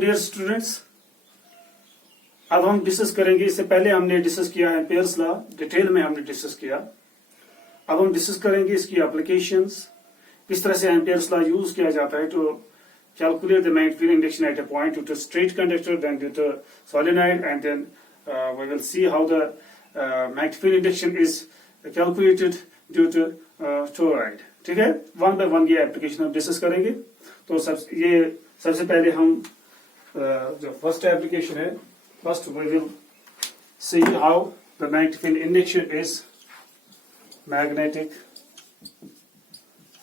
Dear students, अब हम discuss करेंगे। इससे पहले हमने डिस्कस किया है एम्पियर्स लॉ, डिटेल में हमने डिस्कस किया। अब हम डिस्कस करेंगे इसकी एप्लीकेशंस, किस तरह से एम्पियर्स लॉ यूज किया जाता है to calculate the magnetic field induction at a point due to straight conductor, then due to solenoid, and then we will see how the magnetic field induction is calculated due to toroid. ठीक है, one by one ये application हम discuss करेंगे। तो सबसे पहले हम जो फर्स्ट एप्लीकेशन है, first we will see how the magnetic field induction is magnetic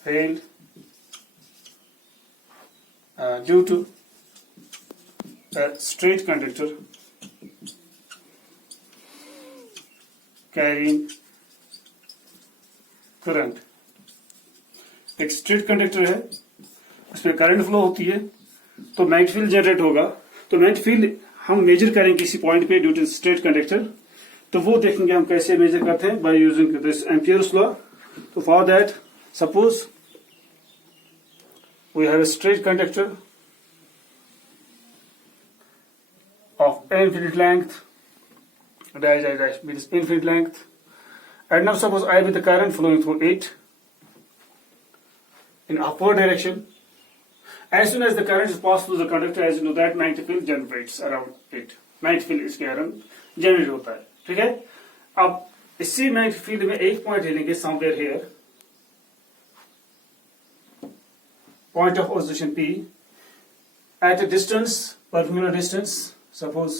field due to a straight conductor carrying current। एक स्ट्रेट कंडक्टर है, उसमें करंट फ्लो होती है, तो मैग्नेटिक फील्ड जनरेट होगा। तो मैग्नेटिक फील्ड हम मेजर करेंगे किसी पॉइंट पे ड्यू टू स्ट्रेट कंडक्टर। तो वो देखेंगे हम कैसे मेजर करते हैं, by using this Ampere's law. तो for that suppose we have a straight conductor of infinite length, dash means infinite length, and now suppose I have the current flowing through it in upward direction. As soon as the current is passed through the conductor, as you know that magnetic field generates around it, magnetic field इसके कारण generate होता है। ठीक है, अब इसी magnetic field में एक पॉइंट ले लेंगे somewhere here, point of oscillation P at a distance, perpendicular distance, suppose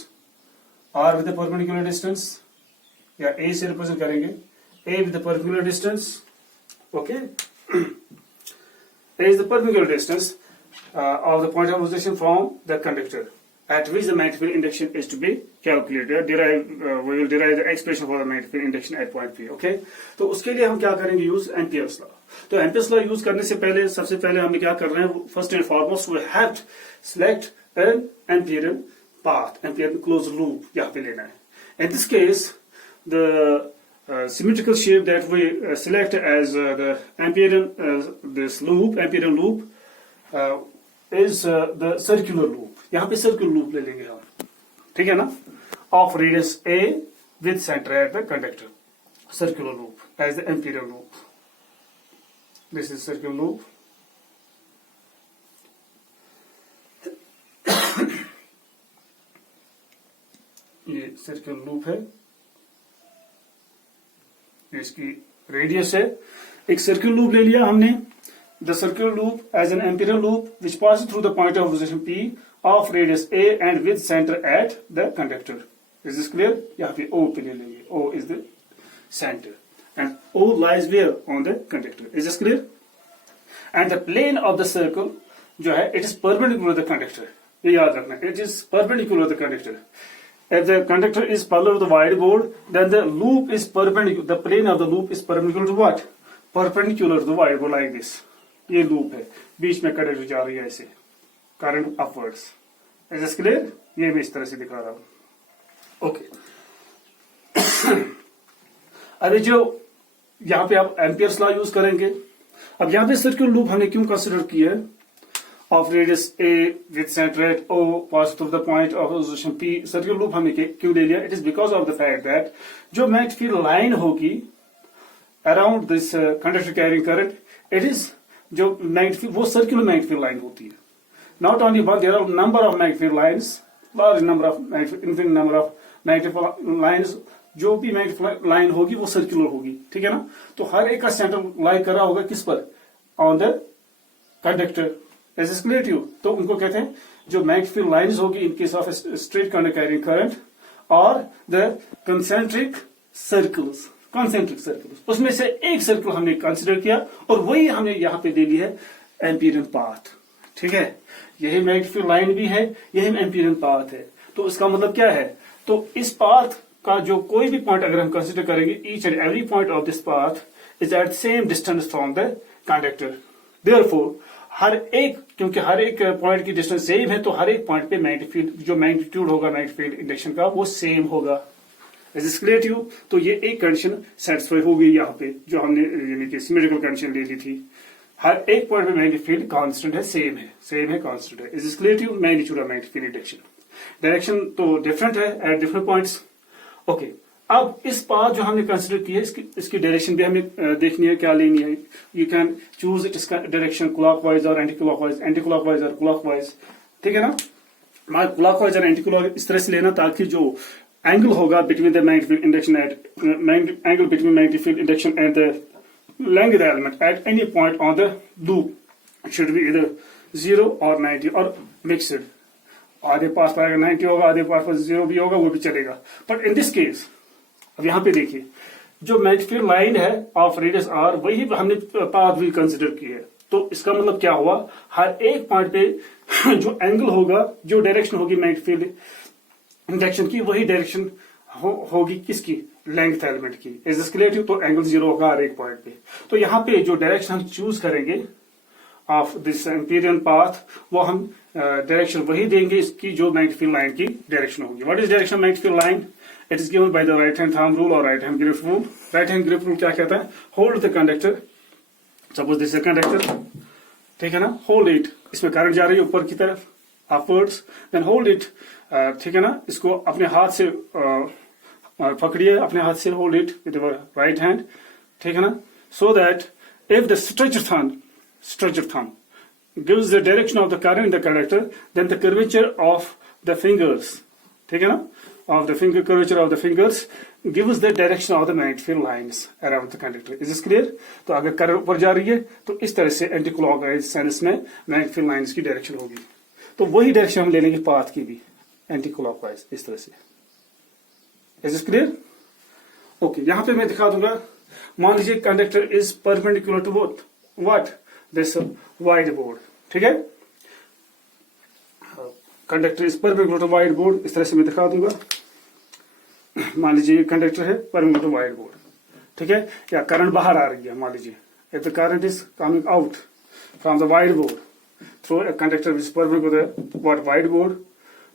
R with the perpendicular distance, या A से represent करेंगे, A with the perpendicular distance, okay, A is the perpendicular distance of the point of oscillation from the conductor at which the magnetic field induction is to be calculated. We will derive the expression for the magnetic field induction at point P, okay। तो उसके लिए हम क्या करेंगे, use amperes law. तो Ampere's law use करने से पहले सबसे पहले हमें क्या कर रहे हैं, first and foremost we have to select an Amperian path, Amperian close loop यहाँ पे लेना है। In this case the symmetrical shape that we select as the this loop, Amperian loop is the circular loop। यहाँ पे circular loop ले लेंगे हम, ठीक है ना, of radius a with center at the conductor, circular loop as the Amperian loop। This is circular loop। ये circular loop है, इसकी रेडियस है। एक सर्कुलर लूप ले लिया हमने, the circular loop as an Amperian loop which pass through the point of position P of radius A and with centre at the conductor. Is this clear? यहाँ पे O पे ले लेंगे, O is the centre and O lies where on the conductor. Is this clear? And the plane of the circle जो है it is perpendicular the conductor, ये याद रखना, it is perpendicular the conductor. If the conductor is parallel to the wide board, then the loop is perpendicular. The plane of the loop is perpendicular to what? Perpendicular to the wide board like this. ये loop है, बीच में conductor जा रही है ऐसे, current upwards. Is this clear? ये मैं इस तरह से दिखा रहा हूं। ओके, अभी जो यहाँ पे आप एम्पियर्स लॉ यूज करेंगे। अब यहाँ पे सर्कुलर लूप हमने क्यों कंसिडर किया है, of radius A with center at O pass through the point of oscillation P, circular loop हमने क्यों ले लिया? It is because of the fact that जो magnetic field line होगी around this conductor carrying current, it is जो magnetic field वो circular magnetic field line होती है। Not only one, there are number of magnetic field lines, large number of infinite number of magnetic lines। जो भी magnetic line होगी वो circular होगी, ठीक है ना। तो हर एक का सेंटर लाई करा होगा किस पर, on the conductor। Is this clear to you? तो उनको कहते हैं जो magnetic field lines होगी in case of a straight conductor carrying current और the concentric circles, उसमें से एक सर्कल हमने कंसिडर किया और वही हमने यहाँ पे दे ली है एम्पिरियन पाथ। ठीक है, यही मैग्नेटिक फील्ड लाइन भी है, यही एम्पिरियन पाथ है। तो इसका मतलब क्या है, तो इस पाथ का जो कोई भी पॉइंट अगर हम कंसिडर करेंगे, each and every point of this path is at same distance from the conductor. Therefore हर एक, क्योंकि हर एक पॉइंट की डिस्टेंस सेम है, तो हर एक पॉइंट पे मैग्नेटिक फील्ड जो मैग्नीट्यूड होगा मैग्नेटिक फील्ड इंडक्शन का वो सेम होगा। Is this clear to you? तो ये एक कंडीशन सेटिस्फाई हो गई यहाँ पे, जो हमने यानी कि सिमेट्रिकल कंडीशन ले ली थी। हर एक पॉइंट पे मैग्नेटिक फील्ड कांस्टेंट है, सेम है कांस्टेंट है। Is this clear to you? Magnitude of magnetic field induction, direction तो डिफरेंट है एट डिफरेंट पॉइंट्स। ओके, अब इस पाथ जो हमने कंसिडर की है इसकी डायरेक्शन भी हमें देखनी है, क्या लेनी है। यू कैन चूज इट इसका डायरेक्शन क्लॉकवाइज और एंटी क्लॉकवाइज और क्लॉकवाइज, ठीक है ना। क्लॉकवाइज और एंटी क्लॉकवाइज इस तरह से लेना ताकि जो एंगल होगा between the magnetic field induction angle between magnetic field induction and the length of the element at any point on the loop should be either 0 or 90 or mixed. आधे पास पर अगर 90 होगा, आधे पास पर 0 भी होगा, वो भी चलेगा। बट इन दिस केस अब यहाँ पे देखिए, जो मैग्नेटिक फील्ड लाइन है ऑफ रेडियस आर, वही हमने पाथ भी कंसिडर की है। तो इसका मतलब क्या हुआ, हर एक पॉइंट पे जो एंगल होगा, जो डायरेक्शन होगी मैग्नेटिक फील्ड इंडक्शन की, वही डायरेक्शन होगी किसकी, लेंथ एलिमेंट की। Is this clear? तो एंगल 0 होगा हर एक पॉइंट पे। तो यहाँ पे जो डायरेक्शन हम चूज करेंगे ऑफ दिस एम्पीरियन पाथ, वो हम डायरेक्शन वही देंगे इसकी जो मैग्नेटिक फील्ड लाइन की डायरेक्शन होगी। What is direction magnetic field line? It is given by the right hand thumb rule और right hand grip rule. Right hand grip rule क्या कहता है? Hold the conductor, suppose this is conductor, ठीक है ना, hold it, इसमें current जा रही है ऊपर की तरफ अपवर्ड्स, देन होल्ड इट, ठीक है ना, इसको अपने हाथ से पकड़िए, अपने हाथ से hold it with your right hand, ठीक है ना, so that if the stretcher thumb gives the direction of the current in the conductor, then the curvature of the fingers, ठीक है ना, of the finger, curvature of the fingers gives the direction of the magnetic field lines around the conductor. Is this clear? तो अगर current ऊपर जा रही है तो इस तरह से एंटी क्लॉकवाइज सेंस में मैग्नेटिक फील्ड लाइंस की डायरेक्शन होगी। तो वही डायरेक्शन हम ले लेंगे पाथ की भी, एंटी क्लॉकवाइज, इस तरह से। Is this clear? ओके, यहां पे मैं दिखा दूंगा। मान लीजिए conductor is perpendicular to what this whiteboard, ठीक है, conductor is perpendicular to whiteboard, इस तरह से मैं दिखा दूंगा। मान लीजिए कंडक्टर है परपेंडिकुलर टू वाइड बोर्ड, ठीक है, या करंट बाहर आ रही है, मान लीजिए if the current is coming out from the whiteboard through a conductor which perpendicular to whiteboard,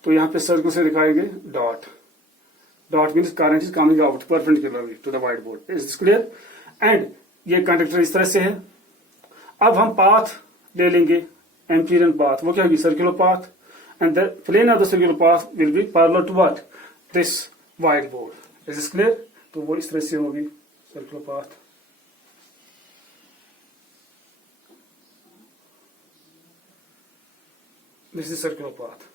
तो यहाँ पे सर्कल से दिखाएंगे dot. Dot means current is coming out perpendicularly to the whiteboard. Is this clear? And ये conductor इस तरह से है। अब हम पाथ ले लेंगे, एम्पीरियन पाथ, वो क्या होगी, circular path, and the plane of the circular path will be parallel to what, this whiteboard. Is this clear? तो वो इस तरह से होगी circular path. This is circular path.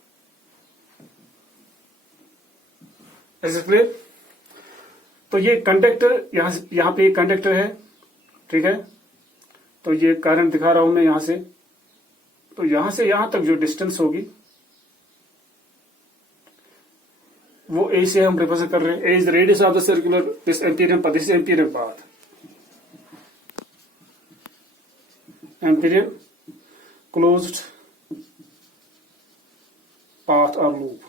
Is it clear? तो ये कंडक्टर यहाँ पे एक कंडक्टर है, ठीक है, तो ये करंट दिखा रहा हूं मैं यहां से, तो यहां से यहां तक जो डिस्टेंस होगी वो ए से हम रिप्रेजेंट कर रहे हैं। A is the radius of the circular this Amperian path, this Amperian path, Amperian closed path और loop.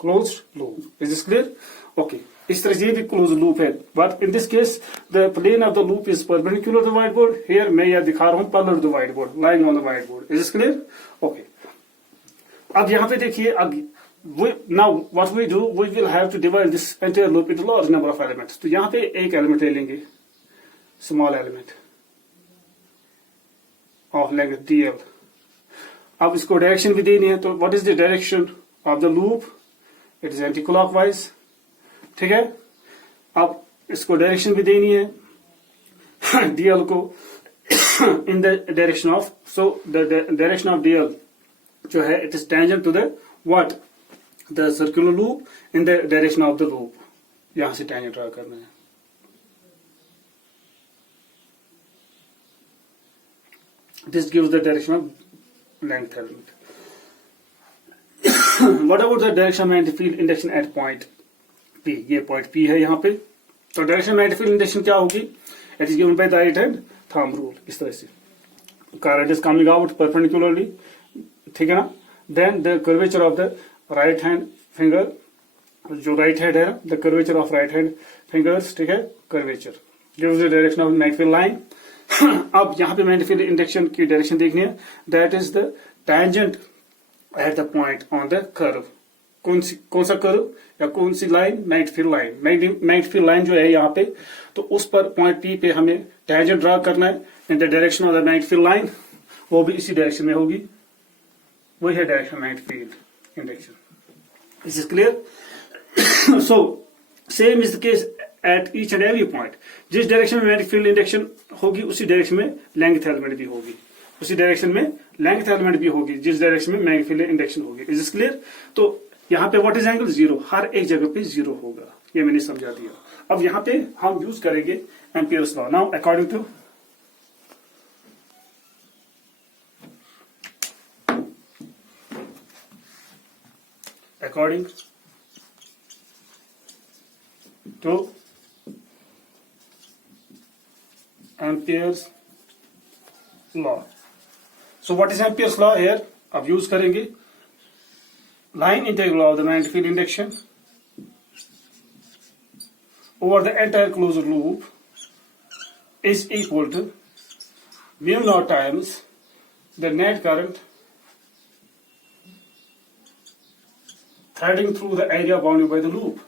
Closed loop. Is this clear? Okay. इस तरह ये भी closed loop है, but in this case the plane of the loop is perpendicular to the whiteboard. Here मैं यह दिखा रहा हूँ parallel to the whiteboard, lying on the whiteboard. Is this clear? Okay. अब यहाँ पे देखिए, अब now what we do, we will have to divide this entire loop into large number of elements. तो यहाँ पे एक element ले लेंगे, small element of length dl. अब इसको direction भी देनी है, तो what is the direction of the loop? It is anti clockwise, ठीक है। अब इसको डायरेक्शन भी देनी है डीएल को in the direction of, so the direction of dl जो है it is tangent to the what, the circular loop in the direction of the loop, यहां से टेंजेंट ड्रा करना है। This gives the direction of length element. What about the direction of magnetic field induction at point P? ये point P है यहाँ पे, तो direction of magnetic field induction क्या होगी? It is given by the right hand thumb rule, इस तरह से current is coming out perpendicularly, ठीक है ना, then the curvature of the right hand finger, जो right hand है, the curvature of right hand fingers, ठीक है, curvature gives the direction of magnetic field line. अब यहाँ पे magnetic field induction की डायरेक्शन देखनी है, that is the tangent at the point on the curve, कौन सा कर्व या कौन सी line, magnetic field line. Magnetic field line जो है यहाँ पे, तो उस पर पॉइंट पी पे हमें टेंजेंट ड्रा करना है इन the direction of the magnetic field line, वो भी इसी डायरेक्शन में होगी, वही है direction magnetic field induction. This is clear. So same is the case at each and every point. जिस डायरेक्शन में मैग्नेटिक फील्ड इंडक्शन होगी उसी डायरेक्शन में लेंथ एलिमेंट भी होगी, उसी डायरेक्शन में लेंथ एलिमेंट भी होगी जिस डायरेक्शन में मैग्नेटिक फील्ड इंडक्शन होगी। Is this clear. तो यहाँ पे व्हाट इज एंगल, जीरो, हर एक जगह पे जीरो होगा, ये मैंने समझा दिया। अब यहाँ पे हम यूज करेंगे Ampere's law. Now according to Ampere's law. So what is Ampere's law here? अब यूज करेंगे line integral of the magnetic field induction over the entire closed loop is equal to mu naught times the net current threading through the area bounded by the loop.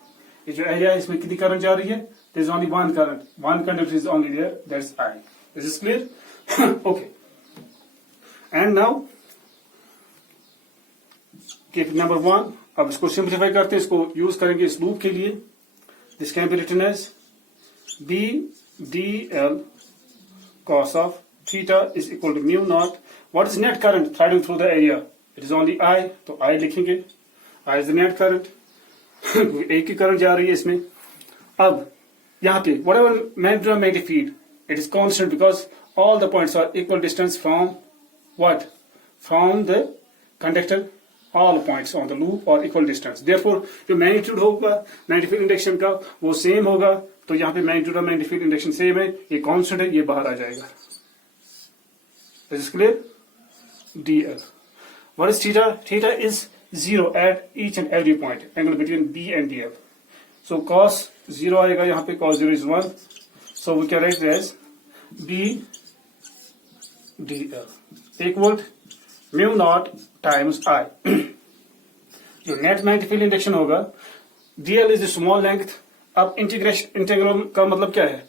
ये जो area है इसमें कितनी current जा रही है? There is only one current, one conductor is only there, that's I. This is clear? Okay. And now case number 1, अब इसको सिंप्लीफाई करते हैं, इसको यूज करेंगे इस लूप के लिए। This can be written as B d l cos of theta is equal to mu naught. What is net current threading through the area? It is only I, तो I लिखेंगे, I is the net current. एक ही current जा रही है इसमें। अब यहाँ पे whatever magnitude of magnetic field, it is constant because all the points are equal distance from what? From the conductor. All points on the loop are equal distance. Therefore, जो magnitude होगा magnetic field induction का वो same होगा, तो यहाँ पे magnitude of magnetic field induction same है, ये constant है, ये बाहर आ जाएगा। Is this clear? dl. What is theta? Theta is 0 at each and every point, angle between b and dl. So cos 0 आएगा यहाँ पे, cos 0 is 1. So we can write it as b dl equal mu naught times I. जो net magnetic field induction होगा, dl is the small length. अब integral का मतलब क्या है?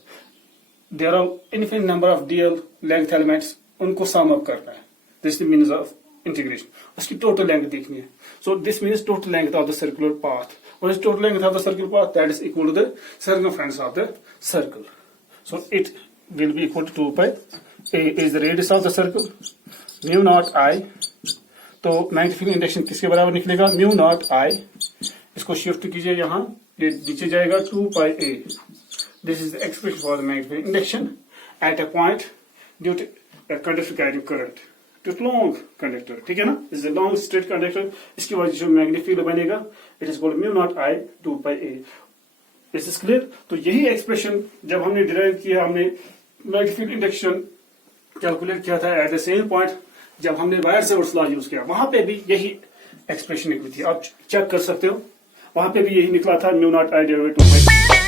There are infinite number of dl length elements, उनको sum up करना है। This is the means of integration. उसकी टोटल लेंथ देखनी है। So this means total length of the circular path. What is total length of the circular path? That is equal to the circumference of the circle. So it will be equal to 2 pi. A is the radius of the circle. Mu naught I. तो magnetic field induction किसके बराबर निकलेगा? Mu naught I. इसको shift कीजिए यहाँ, ये नीचे जाएगा 2 pi A. This is the expression for the magnetic field induction at a point due to conductor carrying current to long conductor. ठीक है ना, is a long straight conductor, इसकी वजह से मैग्नेटिक फील्ड बनेगा, it is called mu naught I 2 pi A. This is clear. तो यही expression जब हमने डिराइव किया, हमने मैग्नेटिक फील्ड इंडक्शन कैलकुलेट किया था एट द सेम पॉइंट, जब हमने वायर सेवर्स लॉ यूज किया, वहां पे भी यही एक्सप्रेशन निकली थी। आप चेक कर सकते हो, वहां पे भी यही निकला था, mu naught I divided 2 pi.